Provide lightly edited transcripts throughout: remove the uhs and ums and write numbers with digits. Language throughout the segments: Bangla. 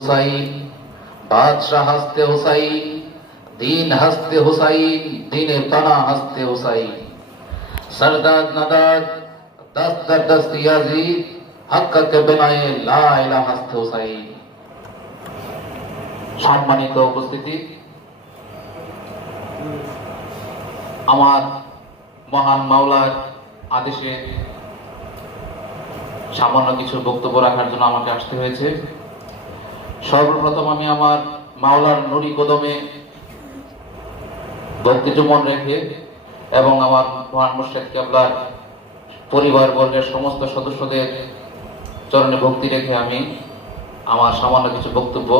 হুসাইন, বাদশাহ হাসতে হুসাইন, দিন হাসতে হুসাইন, দিনের তানা হাসতে হুসাইন, সরদাদ নাদাদ দস্ত দর দস্ত ইয়াজিদ, হক্কা কে বেনায়ে লা ইলাহা হাসতে হুসাইন। সম্মানিত উপস্থিতি, আমার মহান মাওলার আদেশে সামান্য কিছু বক্তব্য রাখার জন্য আমাকে আসতে হয়েছে। সর্বপ্রথম আমি আমার মাওলার নুরি কদমে ভক্তি চুম্বন রেখে এবং আমার মহান মুর্শিদ কেবলার পরিবার বর্গের সমস্ত সদস্যদের চরণে ভক্তি রেখে আমি আমার সামান্য কিছু বক্তব্য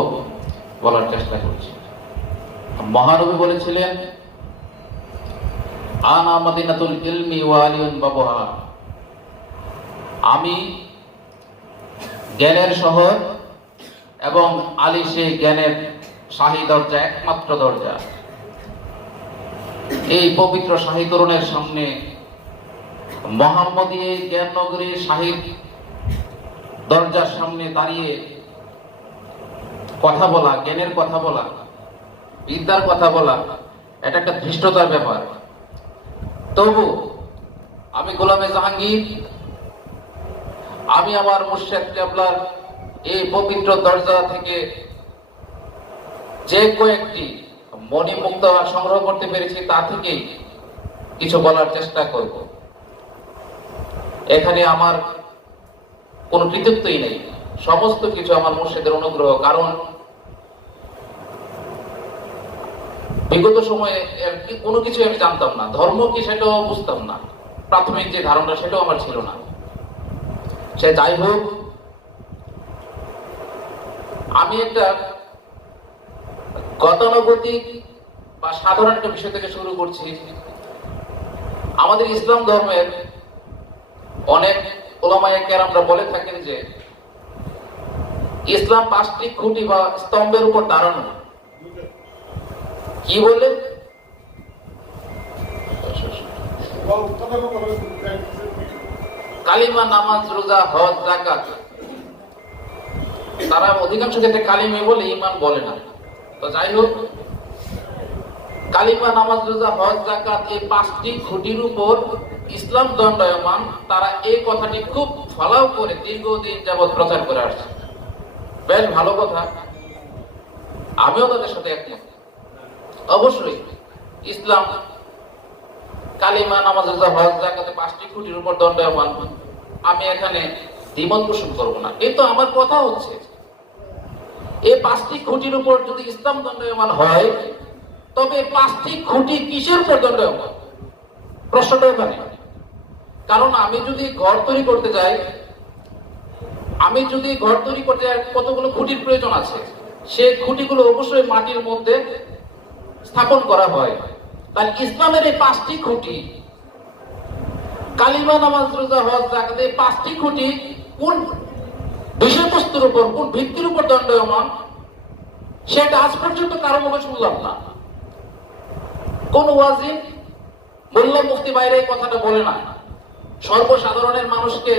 বলার চেষ্টা করছি। মহানবী বলেছিলেন, আনা মদিনাতুল ইলমি ওয়া আলিউন বাবুহা, আমি জ্ঞানের শহর এবং আলী সেই জ্ঞানের শাহী দরজা, একমাত্র দরজা। এই পবিত্র শাহী তরুণের সামনে মোহাম্মদী জ্ঞান নগরী শাহী দরজার সামনে দাঁড়িয়ে কথা বলা, জ্ঞানের কথা বলা, বিদ্যার কথা বলা, এটা একটা ধৃষ্টতার ব্যাপার। তবু আমি গোলামে জাহাঙ্গীর, আমি আমার মুর্শিদ কেবলার এই পবিত্র দরজা থেকে যে কয়েকটি মণিমুক্ত সংগ্রহ করতে পেরেছি তা থেকেই কিছু বলার চেষ্টা করব। এখানে আমার কোনো কৃতিত্বই নেই, সমস্ত কিছু আমার মুর্শিদের অনুগ্রহ। কারণ বিগত সময়ে কোনো কিছু আমি জানতাম না, ধর্ম কি সেটাও বুঝতাম না, প্রাথমিক যে ধারণা সেটাও আমার ছিল না। সে যাই হোক, আমি একটা গতানুগতিক বা সাধারণ একটা বিষয় থেকে শুরু করছি। আমাদের ইসলাম ধর্মের অনেক ওলামায়ে কেরামরা বলে থাকেন যে ইসলাম 5টি খুঁটি বা স্তম্ভের উপর দাঁড়ানো। কি বলে? কালিমা, নামাজ, রোজা, হজ, যাকাত। তারা অধিকাংশ ক্ষেত্রে কালিমা বলে, ঈমান বলে না। তো যাই হোক, কালিমা, নামাজ, রোজা, হজ, যাকাত এই 5টি খুঁটির উপর ইসলাম দণ্ডায়মান। তারা এই কথাটি খুব ফলাও করে দীর্ঘদিন যাবৎ প্রচার করে আসছে। বেশ ভালো কথা, আমিও তাদের সাথে একমত। অবশ্যই ইসলাম কালিমা, নামাজ, রোজা, হজ, যাকাতে 5টি খুঁটির উপর দণ্ডায়মান, আমি এখানে দ্বিমত পোষণ করব না। কিন্তু আমার কথা হচ্ছে, এই 5টি খুঁটির উপর যদি ইসলাম দণ্ডায়মান হয়, তবে 5টি খুঁটি কিসের উপর দণ্ডায়মান? প্রশ্নটা ওখানে। কারণ আমি যদি ঘর তৈরি করতে যাই, কতগুলো খুঁটির প্রয়োজন আছে। সেই খুঁটিগুলো অবশ্যই মাটির মধ্যে স্থাপন করা হয়। তাই ইসলামের এই 5টি খুঁটি, কালিমা, নামাজ, রোজা, হজ, যাকাত, এই 5টি খুঁটি কোন বিষয়বস্তুর উপর, কোন ভিত্তির উপর দণ্ডায়মান, সেটা আজ পর্যন্ত কারো মুখে শুনলাম না। কোন ওয়াজি, মোল্লা, মুফতি বাইরে এই কথাটা বলে না। সর্বসাধারণের মানুষকে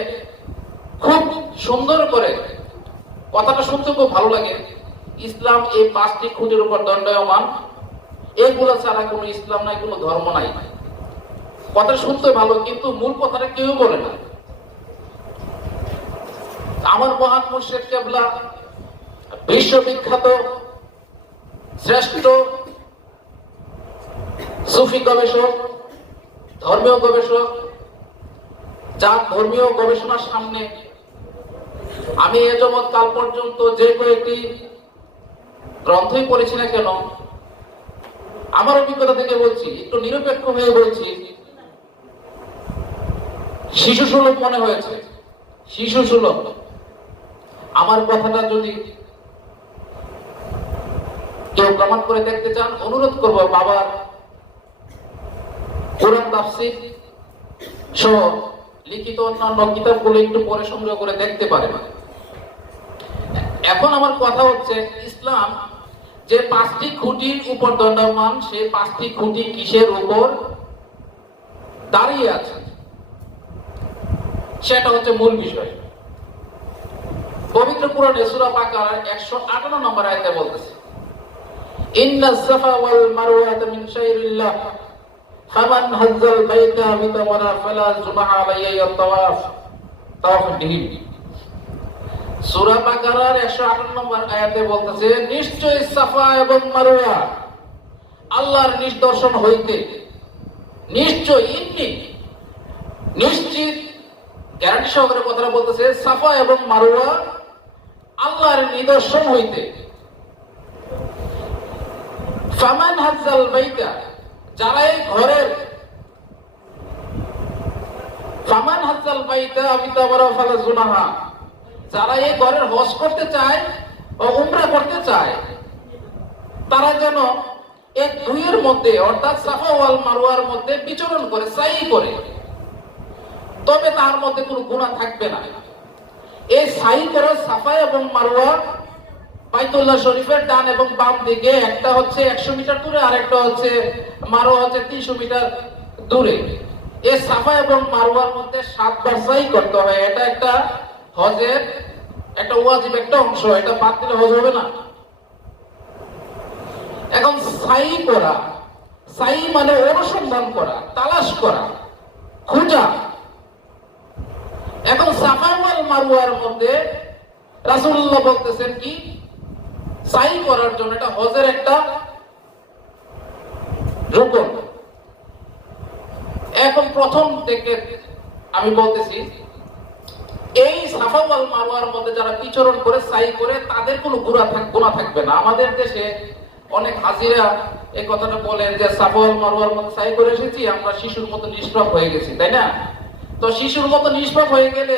খুব সুন্দর করে কথাটা শুনতে খুব ভালো লাগে। ইসলাম এই 5টি খুঁটির উপর দণ্ডায়মান, এগুলো ছাড়া কোনো ইসলাম নাই, কোনো ধর্ম নাই। কথা শুনতে ভালো, কিন্তু মূল কথাটা কেউ বলে না। আমার মহান মুর্শিদ কেবলা বিশ্ববিখ্যাত শ্রেষ্ঠ সুফি গবেষক, ধর্মীয় গবেষক, যার ধর্মীয় গবেষণার সামনে আমি এ যাবৎ কাল পর্যন্ত যে কয়েকটি গ্রন্থই পড়েছি না কেন, আমার অভিজ্ঞতা থেকে বলছি, একটু নিরপেক্ষ হয়ে বলছি, শিশু সুলভ মনে হয়েছে। শিশু সুলভ। আমার কথাটা যদি কেউ প্রমাণ করে দেখতে চান, অনুরোধ করব বাবার কোরআন তাফসীর সহ লিখিত অন্যান্য কিতাবগুলো একটু পরে সংগ্রহ করে দেখতে পারেন। এখন আমার কথা হচ্ছে, ইসলাম যে 5টি খুঁটির উপর দণ্ডায়মান, সেই 5টি খুঁটি কিসের উপর দাঁড়িয়ে আছে, সেটা হচ্ছে মূল বিষয়। পবিত্র কোরআনে সূরা বাকারার 158 নম্বর আয়াতে বলতেছে, ইন্নাস সাফা ওয়াল মারওয়াতা মিন শাইরিল্লাহ ফামান হাজ্জাল বাইতা বিতাওয়ারা ফালা জুনাহা আলাইহি আত-তাওয়াফ বিহি। সূরা বাকারার 158 নম্বর আয়াতে বলতেছে, নিশ্চয় সাফা এবং মারওয়া আল্লাহর নিদর্শন হইতে, নিশ্চয় নিশ্চিত গ্যারান্টি সহকারে কথাটা বলতেছে, সাফা এবং মারওয়া আল্লাহর নিদর্শন হইতে। ফামান হাজ্জাল বাইতা, যারা এই ঘরের, ফামান হাজ্জাল বাইতা বিতাওয়ারা ফালা জুনাহা, যারা এই ঘরের হজ করতে চায় ও উমরা করতে চায়, তারা যেন এই দুইয়ের মধ্যে অর্থাৎ সাফা ওয়াল মারওয়ার মধ্যে বিচরণ করে, সাই করে, তবে তার মধ্যে কোনো গুনাহ থাকবে না। এই সাই করা সাফা এবং মারওয়া বাইতুল্লাহ শরীফের ডান এবং বাম দিকে, একটা হচ্ছে 100 মিটার দূরে, আর একটা হচ্ছে মারওয়া হচ্ছে 300 মিটার দূরে। এই সাফা এবং মারওয়ার মধ্যে 7 বার সাই করতে হয়। এটা একটা হজের একটা ওয়াজিব, একটা অংশ, এটা বাদ দিলে হজ হবে না। এখন সাই করা, সাই মানে অনুসন্ধান করা, তালাশ করা, খোঁজা। এখন সাফা ওয়াল মারওয়ার মধ্যে রাসূলুল্লাহ বলতেছেন কি, সাই করার জন্য এটা হজের একটা রুকন। এখন প্রথম থেকে আমি বলতেছি, এই সাফা ওয়াল মারওয়ার মধ্যে যারা বিচরণ করে, সাই করে, তাদের কোনো গুনাহ থাকবে না। আমাদের দেশে অনেক হাজিরা এই কথাটা বলেন যে সাফা ওয়াল মারওয়ার মধ্যে সাই করে এসেছি, আমরা শিশুর মতো নিষ্পাপ হয়ে গেছি, তাই না? তো শিশুর মতো নিষ্পাপ হয়ে গেলে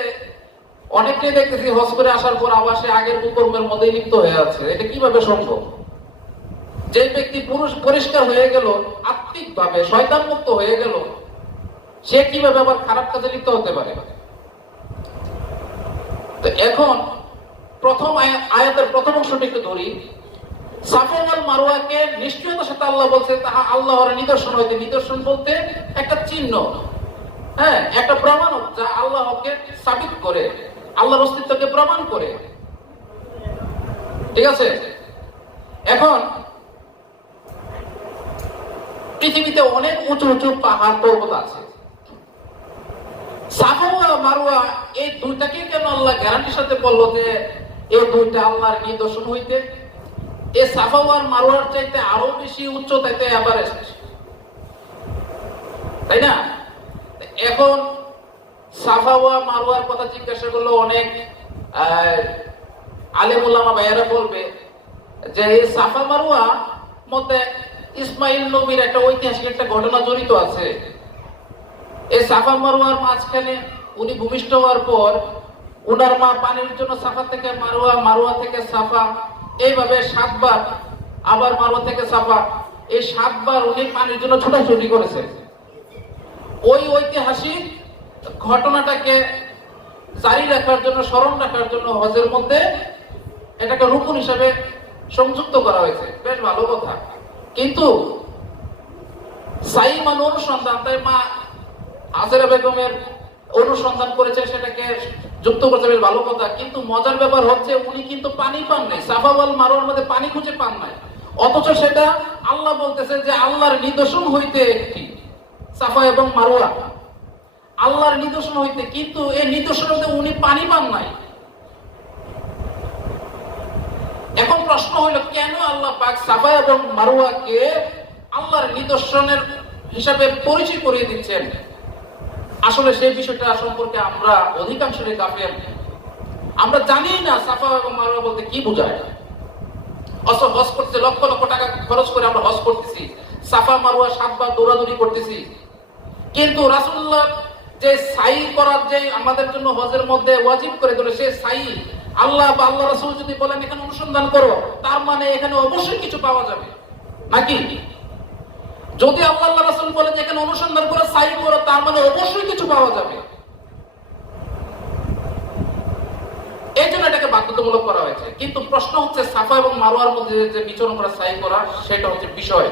অনেকটাই দেখতেছি হজ করে আসার পর আবার সে আগের কুকর্মের মধ্যে লিপ্ত হয়ে আছে। এটা কিভাবে সম্ভব? যে ব্যক্তি পুরুষ পরিষ্কার হয়ে গেল, আত্মিক ভাবে শয়তান মুক্ত হয়ে গেল, সে কিভাবে আবার খারাপ কাজে লিপ্ত হতে পারে? তো এখন প্রথম আয়াতের প্রথম অংশটা একটু ধরি। সাফা ওয়াল মারওয়াকে নিশ্চয়তার সাথে আল্লাহ বলছে তাহা আল্লাহর নিদর্শন হইতে। নিদর্শন বলতে একটা চিহ্ন, হ্যাঁ, একটা প্রমাণ যা আল্লাহকে সাবিত করে, আল্লাহর অস্তিত্বকে প্রমাণ করে। ঠিক আছে? এখন পৃথিবীতে অনেক উঁচু উঁচু পাহাড় পর্বত আছে। সাফা ওয়া মারওয়া এই দুইটাকে কেন আল্লাহ গ্যারান্টির সাথে বললো যে এই দুইটা আল্লাহর নিদর্শন হইতে? এই সাফা ওয়া মারওয়ার চাইতে আরো বেশি উচ্চতাতে এভারেস্ট, তাই না? এখন সাফা ওয়া মারওয়ার কথা জিজ্ঞাসা করলে অনেক আলেম উলামা ভাইয়েরা বলবে যে এই সাফা মারওয়া মধ্যে ইসমাইল নবীর একটা ঐতিহাসিক একটা ঘটনা জড়িত আছে। এই সাফা মারওয়ার মাঝখানে উনি ভূমিষ্ঠ হওয়ার পর উনার মা পানির জন্য সাফা থেকে মারওয়া, মারওয়া থেকে সাফা, এইভাবে 7 বার, আবার মারওয়া থেকে সাফা, এই 7 বার উনি পানির জন্য ছোটাছুটি করেছে। ওই ঐতিহাসিক ঘটনাটাকে জারি রাখার জন্য, স্মরণ রাখার জন্য হজের মধ্যে এটাকে রুকুন হিসাবে সংযুক্ত করা হয়েছে। বেশ ভালো কথা। কিন্তু সাই মানে অনুসন্ধান, তাই মা হাজেরা বেগমের অনুসন্ধান করেছে, সেটাকে যুক্ত করতে বেশ ভালো কথা। কিন্তু মজার ব্যাপার হচ্ছে উনি কিন্তু পানি পান নাই, সাফা ওয়াল মারওয়ার মধ্যে পানি খুঁজে পান নাই, অথচ সেটা আল্লাহ বলতেছে যে আল্লাহর নিদর্শন হইতে একটি সাফা এবং মারওয়া আল্লাহর নিদর্শন হইতে। কিন্তু এই নিদর্শনের মধ্যে উনি পানি পান নাই। এখন প্রশ্ন হলো, কেন আল্লাহ পাক সাফা এবং মারওয়াকে আল্লাহর নিদর্শনের হিসাবে পরিচয় করিয়ে দিচ্ছেন? আসলে সেই বিষয়টা সম্পর্কে আমরা অধিকাংশই গাফেল। আমরা জানি না সাফা এবং মারওয়া বলতে কি বোঝায়। অথচ হজ করতে লক্ষ লক্ষ টাকা খরচ করে আমরা হজ করতেছি, সাফা মারওয়া 7 বার দৌড়াদৌড়ি করতেছি, কিন্তু রাসূলুল্লাহ যে সাই করার যে আমাদের জন্য হজের মধ্যে ওয়াজিব করে দিল, সে সাই আল্লাহ বা আল্লাহ রাসূল যদি বলেন এখানে অনুসন্ধান করো, তার মানে এখানে অবশ্যই কিছু পাওয়া যাবে নাকি? যদি আল্লাহ রাসূল বলেন এখানে অনুসন্ধান করো, সাই করো, তার মানে অবশ্যই কিছু পাওয়া যাবে। এই জন্য এটাকে বাধ্যতামূলক করা হয়েছে। কিন্তু প্রশ্ন হচ্ছে সাফা এবং মারওয়ার মধ্যে যে বিচরণ করা, সাই করা, সেটা হচ্ছে বিষয়।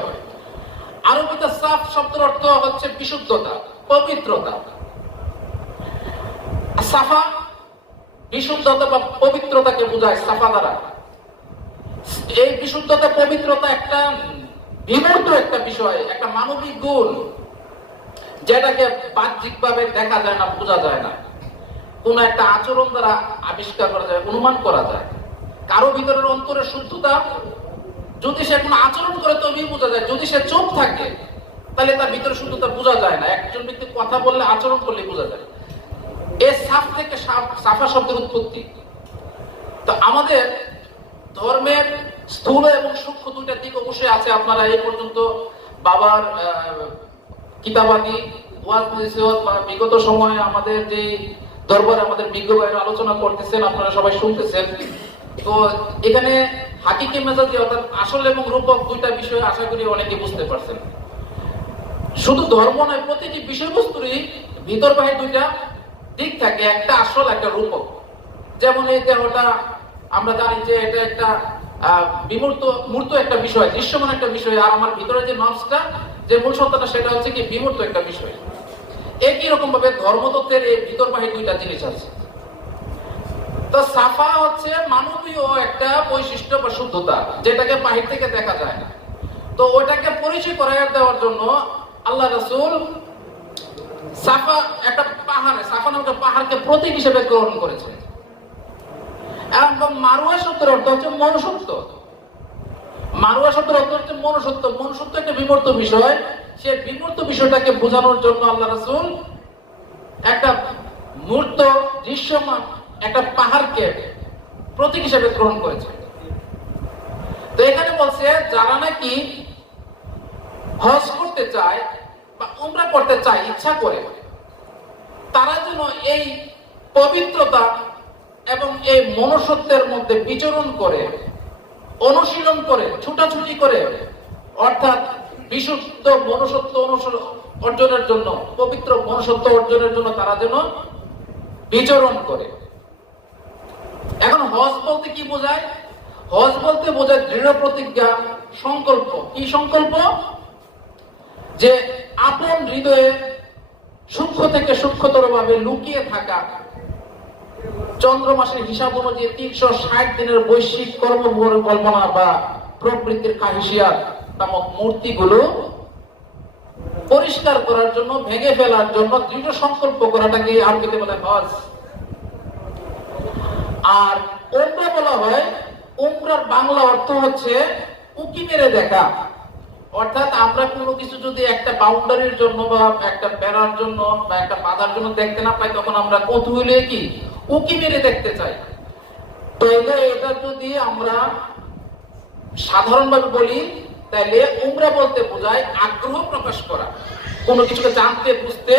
আরবিতে সাফ শব্দের অর্থ হচ্ছে বিশুদ্ধতা, পবিত্রতা। সাফা বিশুদ্ধতা বা পবিত্রতাকে বোঝায় সাফা দ্বারা। এই বিশুদ্ধতা পবিত্রতা একটা বিমূর্ত একটা বিষয়, একটা মানবিক গুণ, যেটাকে বাহ্যিক ভাবে দেখা যায় না, বোঝা যায় না, কোন একটা আচরণ দ্বারা আবিষ্কার করা যায়, অনুমান করা যায়। কারো ভিতরের অন্তরের শুদ্ধতা যদি সে কোনো আচরণ করে তবেই বোঝা যায়। যদি সে চুপ থাকে তাহলে তার ভিতরে শুদ্ধতা বোঝা যায় না। একজন ব্যক্তি কথা বললে, আচরণ করলে বোঝা যায়। এই সাফ থেকে সাফা শব্দের উৎপত্তি। তো আমাদের ধর্মের স্থূল এবং সূক্ষ্ম দুইটা দিক অবশ্যই আছে। আপনারা এই পর্যন্ত বাবার কিতাবাদি ওয়াজ বা বিগত সময়ে আমাদের যে দরবারে আমাদের বিজ্ঞ ভাইয়ের আলোচনা করতেছেন, আপনারা সবাই শুনতেছেন। তো এখানে হাকিকি মেজাজি অর্থাৎ আসল এবং রূপক দুইটা বিষয় আশা করি অনেকে বুঝতে পারছেন। শুধু ধর্ম নয়, প্রতিটি বিষয়বস্তুরই ভিতর বাহির দুইটা দিক থাকে, একটা আসল একটা রূপক। যেমন এই দেহটা আমরা জানি যে এটা একটা মূর্ত একটা বিষয়, দৃশ্যমান একটা বিষয়, আর আমার ভিতরে যে নফসটা, যে মূল সত্তাটা, সেটা হচ্ছে কি বিমূর্ত একটা বিষয়। একই রকম ভাবে ধর্মতত্ত্বের এই ভিতর বাহির দুইটা জিনিস আছে। তো সাফা হচ্ছে মানবীয় একটা বৈশিষ্ট্য বা শুদ্ধতা, যেটাকে বাহির থেকে দেখা যায় না। তো ওইটাকে পরিচয় করাইয়া দেওয়ার জন্য আল্লাহ রাসূল সাফা একটা সাফা নামক পাহাড়কে প্রতীক হিসেবে গ্রহণ করেছে। এবং মারওয়া শব্দের অর্থ হচ্ছে মনুষ্যত্ব। মারওয়া শব্দের অর্থ হচ্ছে মনুষ্যত্ব। মনুষ্যত্ব একটা বিমূর্ত বিষয়। সে বিমূর্ত বিষয়টাকে বোঝানোর জন্য আল্লাহ রাসূল একটা মূর্ত দৃশ্যমান একটা পাহাড়কে প্রতীক হিসেবে গ্রহণ করেছে। তো এখানে বলছে যারা নাকি হজ করতে চায় বা উমরা করতে চায়, ইচ্ছা করে, তারা যেন এই পবিত্রতা এবং এই মনুষ্যত্বের মধ্যে বিচরণ করে, অনুশীলন করে, ছুটাছুটি করে, অর্থাৎ বিশুদ্ধ মনুষ্যত্ব অর্জনের জন্য, পবিত্র মনুষ্যত্ব অর্জনের জন্য তারা যেন বিচরণ করে। এখন হজ বলতে কি বোঝায়? হজ বলতে বোঝায় দৃঢ় প্রতিজ্ঞা, সংকল্প। কি সংকল্প? যে আপন হৃদয়ে সূক্ষ্ম থেকে সূক্ষ্মতর ভাবে লুকিয়ে থাকা চন্দ্র মাসের হিসাব অনুযায়ী 360 দিনের বৈশ্বিক কর্মপরিকল্পনা বা প্রবৃত্তির কাহিসিয়াত নামক মূর্তিগুলো পরিষ্কার করার জন্য, ভেঙে ফেলার জন্য দৃঢ় সংকল্প করাটাকে আরবিতে বলে হজ। আর উমরা বলা হয়, উমরার বাংলা অর্থ হচ্ছে উকি মেরে দেখা। অর্থাৎ আমরা কোনো কিছু যদি একটা বাউন্ডারির জন্য বা একটা বেড়ার জন্য বা একটা বাধার জন্য দেখতে না পাই, তখন আমরা কৌতূহলে কি উকি মেরে দেখতে চাই। তাহলে এটা যদি আমরা সাধারণভাবে বলি, তাহলে উমরা বলতে বোঝায় আগ্রহ প্রকাশ করা, কোনো কিছুকে জানতে বুঝতে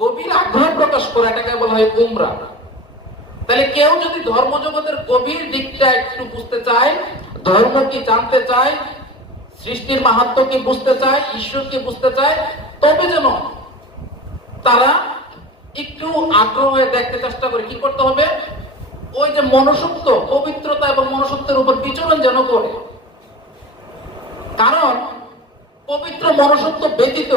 গভীর আগ্রহ প্রকাশ করা, এটাকে বলা হয় উমরা। তাহলে কেউ যদি ধর্মজগতের গভীর দিকটা একটু বুঝতে চায়, ধর্ম কি জানতে চায়, সৃষ্টির মাহাত্ম্য কি বুঝতে চায়, ঈশ্বরকে বুঝতে চায়, তবে যেন তারা একটু আগ্রহ হয়ে দেখতে চেষ্টা করে। কি করতে হবে? ওই যে মনুষ্যত্ব, পবিত্রতা এবং মনুষ্যত্বের উপর বিচরণ যেন করে। কারণ পবিত্র মনুষ্যত্ব ব্যতীত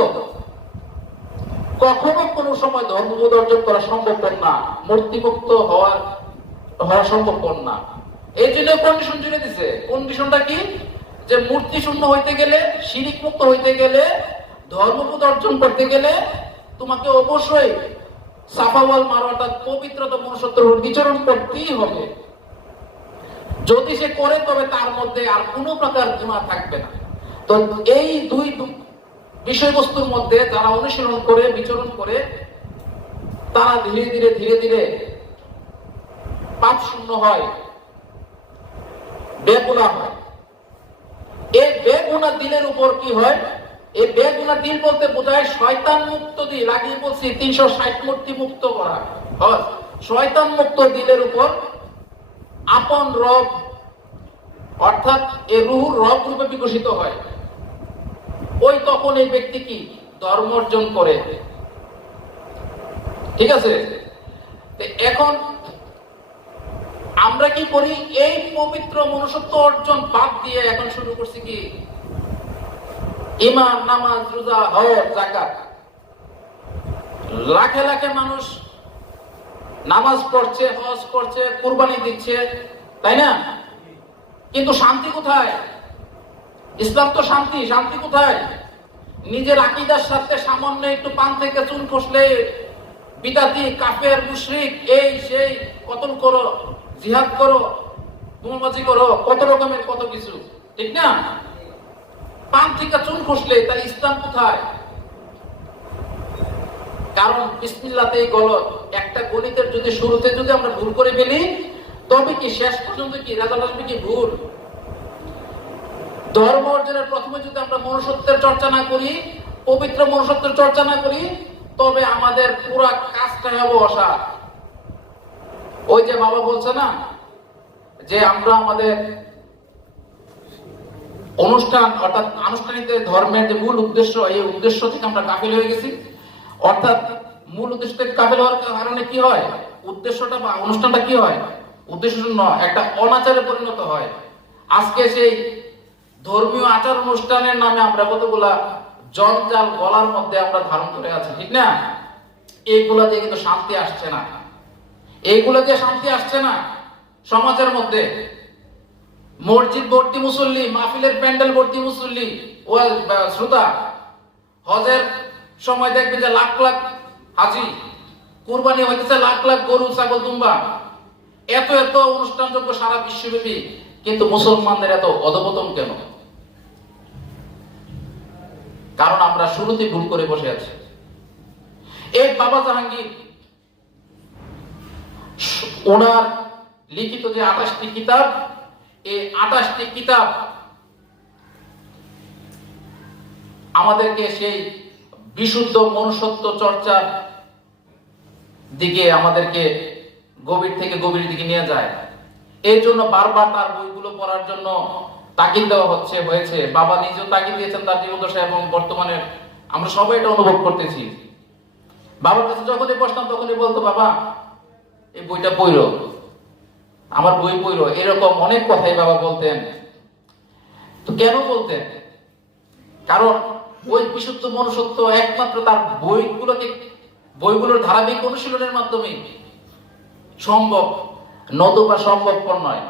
কখনো কোনো সময় ধর্মবোধ অর্জন করা সম্ভবপর না, মূর্তিমুক্ত হওয়া সম্ভবপর না। এই জন্য কন্ডিশন জুড়ে দিছে। কন্ডিশনটা কি? যে মূর্তি শূন্য হইতে গেলে, শিরিক মুক্ত হইতে গেলে, ধর্মবোধ অর্জন করতে গেলে তোমাকে অবশ্যই সাফা ওয়াল মারওয়া, অর্থাৎ পবিত্রতা মনুষ্যত্বের উপর বিচরণ করতেই হবে। যদি সে করে তবে তার মধ্যে আর কোনো প্রকার গুনাহ থাকবে না। তো এই দুই বিষয়বস্তুর মধ্যে যারা অনুশীলন করে, বিচরণ করে, তারা ধীরে ধীরে পাপ শূন্য হয়, বেগুনাহ হয়। এই বেগুনাহ দিলের উপর কি হয়? এই বেগুনাহ দিল বলতে বোঝায় শয়তান মুক্ত দিল। আগে বলছি 360 মূর্তি মুক্ত করা। শয়তান মুক্ত দিলের উপর আপন রব, অর্থাৎ এই রূহ রব রূপে বিকশিত হয়। ওই তখন এই ব্যক্তি কি ধর্ম অর্জন করে। ঠিক আছে? এখন আমরা কি করি? এই পবিত্র মনুষ্যত্ব অর্জন বাদ দিয়ে এখন শুরু করছি কি ঈমান, নামাজ, রোজা, হজ, যাকাত। লাখে লাখে মানুষ নামাজ পড়ছে, হজ করছে, কুরবানি দিচ্ছে, তাই না? কিন্তু শান্তি কোথায়? ইসলাম তো শান্তি, শান্তি কোথায়? নিজের আকীদার সাথে সামান্য একটু পান থেকে চুন খসলে বিদাতি, কাফের, মুশরিক, এই সেই, কতল করো, জিহাদ করো, বোমাবাজি করো, কত রকমের কত কিছু, ঠিক না? পান থেকে চুন খসলে তাহলে ইসলাম কোথায়? কারণ বিসমিল্লাহতেই গলত। একটা গণিতের যদি শুরুতে যদি আমরা ভুল করে ফেলি, তবে কি শেষ পর্যন্ত কি রেজাল্ট আসবে কি ভুল? ধর্ম অর্জনের প্রথমে যদি আমরা মনুষ্যত্বের চর্চা না করি, পবিত্র মনুষ্যত্বের চর্চা না করি, তবে আমাদের পুরা কাজটা হবে অসার। ওই যে বাবা বলছে না যে আমরা আমাদের অনুষ্ঠান অর্থাৎ আনুষ্ঠানিক ধর্মের যে মূল উদ্দেশ্য, এই উদ্দেশ্য থেকে আমরা গাফিল হয়ে গেছি। অর্থাৎ মূল উদ্দেশ্য থেকে গাফিল হওয়ার কারণে কি হয়? উদ্দেশ্যটা বা অনুষ্ঠানটা কি হয়? উদ্দেশ্য নয়, একটা অনাচারে পরিণত হয়। আজকে সেই ধর্মীয় আচার অনুষ্ঠানের নামে আমরা কতগুলা জঞ্জাল গলার মধ্যে আমরা ধারণ করে আছি, ঠিক না? এইগুলা দিয়ে কিন্তু শান্তি আসছে না, এইগুলা দিয়ে শান্তি আসছে না সমাজের মধ্যে। মসজিদ ভর্তি মুসল্লি, মাহফিলের প্যান্ডেল ভর্তি মুসল্লি ও শ্রোতা, হজের সময় দেখবে যে লাখ লাখ হাজি, কুরবানি হইতেছে লাখ লাখ গরু, ছাগল, দুম্বা, এত এত অনুষ্ঠানযোগ্য সারা বিশ্বব্যাপী, কিন্তু মুসলমানদের এত অধপতন কেন? কারণ আমরা শুরুতে ভুল করে বসে আছি। এই বাবা জাহাঙ্গীর ওনার লিখিত যে 28টি কিতাব, এই 28টি কিতাব আমাদেরকে সেই বিশুদ্ধ মনুষ্যত্ব চর্চার দিকে, আমাদেরকে গভীর থেকে গভীর দিকে নিয়ে যায়। এই জন্য বারবার তার বইগুলো পড়ার জন্য তাকিদ দেওয়া হয়েছে। বাবা নিজেও তাকিদ দিয়েছেন তার জীবদ্দশায়, এবং বর্তমানে আমরা সবাই এটা অনুভব করতেছি। বাবার কাছে যখনই বসতাম তখনই বলতো, বাবা এই বইটা পড়ো, আমার বই পড়ো, এরকম অনেক কথাই বাবা বলতেন। তো কেন বলতেন? কারণ ওই বিশুদ্ধ মনুষ্যত্ব একমাত্র তার বইগুলোর ধারাবাহিক অনুশীলনের মাধ্যমে সম্ভব, নতুবা সম্ভবপর নয়।